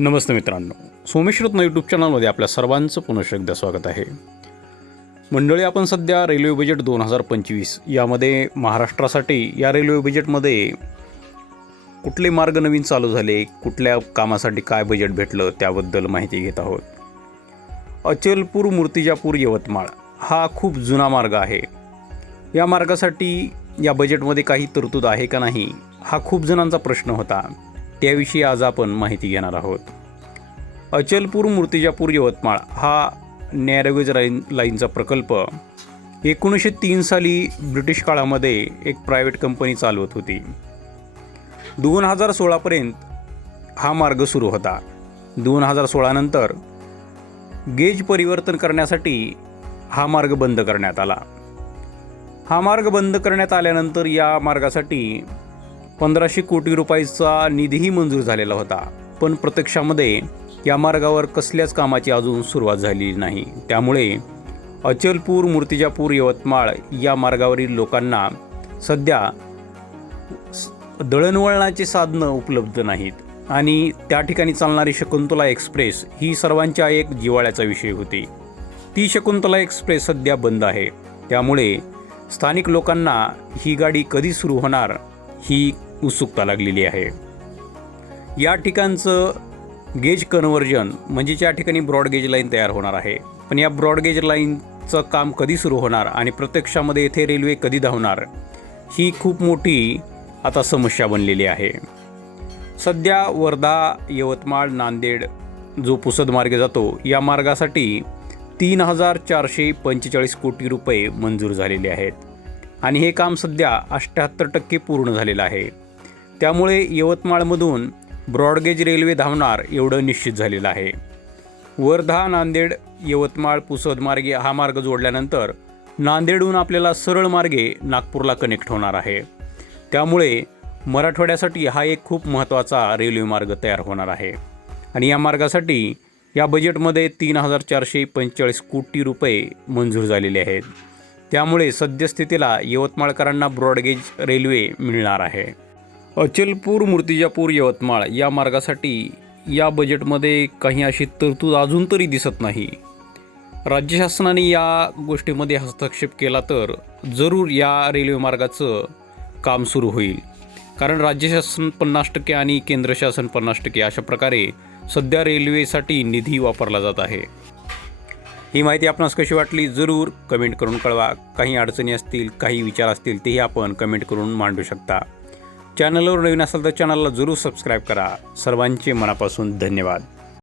नमस्ते मित्रांनो. सोमेश्वरत्न यूट्यूब चॅनलमध्ये आपल्या सर्वांचं पुनश एकदा स्वागत आहे. मंडळी आपण सध्या रेल्वे बजेट दोन हजार पंचवीस यामध्ये महाराष्ट्रासाठी या रेल्वे बजेटमध्ये कुठले मार्ग नवीन चालू झाले कुठल्या कामासाठी काय बजेट भेटलं त्याबद्दल माहिती घेत आहोत. अचलपूर मूर्तिजापूर यवतमाळ हा खूप जुना मार्ग आहे. या मार्गासाठी या बजेटमध्ये काही तरतूद आहे का नाही हा खूप जणांचा प्रश्न होता. त्याविषयी आज आपण माहिती घेणार आहोत. अचलपूर मूर्तिजापूर यवतमाळ हा नॅरोगेज लाईन लाईनचा प्रकल्प एकोणीसशे तीन साली ब्रिटिश काळामध्ये एक प्रायव्हेट कंपनी चालवत होती. दोन हजार सोळापर्यंत हा मार्ग सुरू होता. दोन हजार सोळानंतर गेज परिवर्तन करण्यासाठी हा मार्ग बंद करण्यात आला. हा मार्ग बंद करण्यात आल्यानंतर या मार्गासाठी पंधराशे कोटी रुपयाचा निधीही मंजूर झालेला होता. पण प्रत्यक्षामध्ये या मार्गावर कसल्याच कामाची अजून सुरुवात झालेली नाही. त्यामुळे अचलपूर मूर्तिजापूर यवतमाळ या मार्गावरील लोकांना सध्या स- साधनं उपलब्ध नाहीत. आणि त्या ठिकाणी चालणारी शकुंतला एक्सप्रेस ही सर्वांच्या एक जिवाळ्याचा विषय होती. ती शकुंतला एक्सप्रेस सध्या बंद आहे. त्यामुळे स्थानिक लोकांना ही गाडी कधी सुरू होणार ही उत्सुकता लागलेली आहे. या ठिकाणचं गेज कन्व्हर्जन म्हणजे ज्या ठिकाणी ब्रॉडगेज लाईन तयार होणार आहे. पण या ब्रॉडगेज लाईनचं काम कधी सुरू होणार आणि प्रत्यक्षामध्ये येथे रेल्वे कधी धावणार ही खूप मोठी आता समस्या बनलेली आहे. सध्या वर्धा यवतमाळ नांदेड जो पुसद मार्ग जातो या मार्गासाठी तीन हजार चारशे पंचेचाळीस कोटी रुपये मंजूर झालेले आहेत. आणि हे काम सध्या अठ्ठ्याहत्तर टक्के पूर्ण झालेलं आहे. त्यामुळे यवतमाळमधून ब्रॉडगेज रेल्वे धावणार एवढं निश्चित झालेलं आहे. वर्धा नांदेड यवतमाळ पुसद मार्गे हा मार्ग जोडल्यानंतर नांदेडहून आपल्याला सरळ मार्गे नागपूरला कनेक्ट होणार आहे. त्यामुळे मराठवाड्यासाठी हा एक खूप महत्त्वाचा रेल्वे मार्ग तयार होणार आहे. आणि या मार्गासाठी या बजेटमध्ये तीन हजार चारशे पंचेचाळीस कोटी रुपये मंजूर झालेले आहेत. त्यामुळे सद्यस्थितीला यवतमाळकरांना ब्रॉडगेज रेल्वे मिळणार आहे. अचलपूर मूर्तिजापूर यवतमाळ या मार्गासाठी या बजेटमध्ये काही अशी तरतूद अजून तरी दिसत नाही. राज्य शासनाने या गोष्टीमध्ये हस्तक्षेप केला तर जरूर या रेल्वे मार्गाचं काम सुरू होईल. कारण राज्य शासन पन्नास टक्के आणि केंद्र शासन पन्नास टक्के अशा प्रकारे सध्या रेल्वेसाठी निधी वापरला जात आहे. ही माहिती आपणास कशी वाटली जरूर कमेंट करून कळवा. काही अडचणी असतील काही विचार असतील तेही आपण कमेंट करून मांडू शकता. चॅनलवर नवीन असाल तर चॅनलला जरूर सबस्क्राईब करा. सर्वांचे मनापासून धन्यवाद.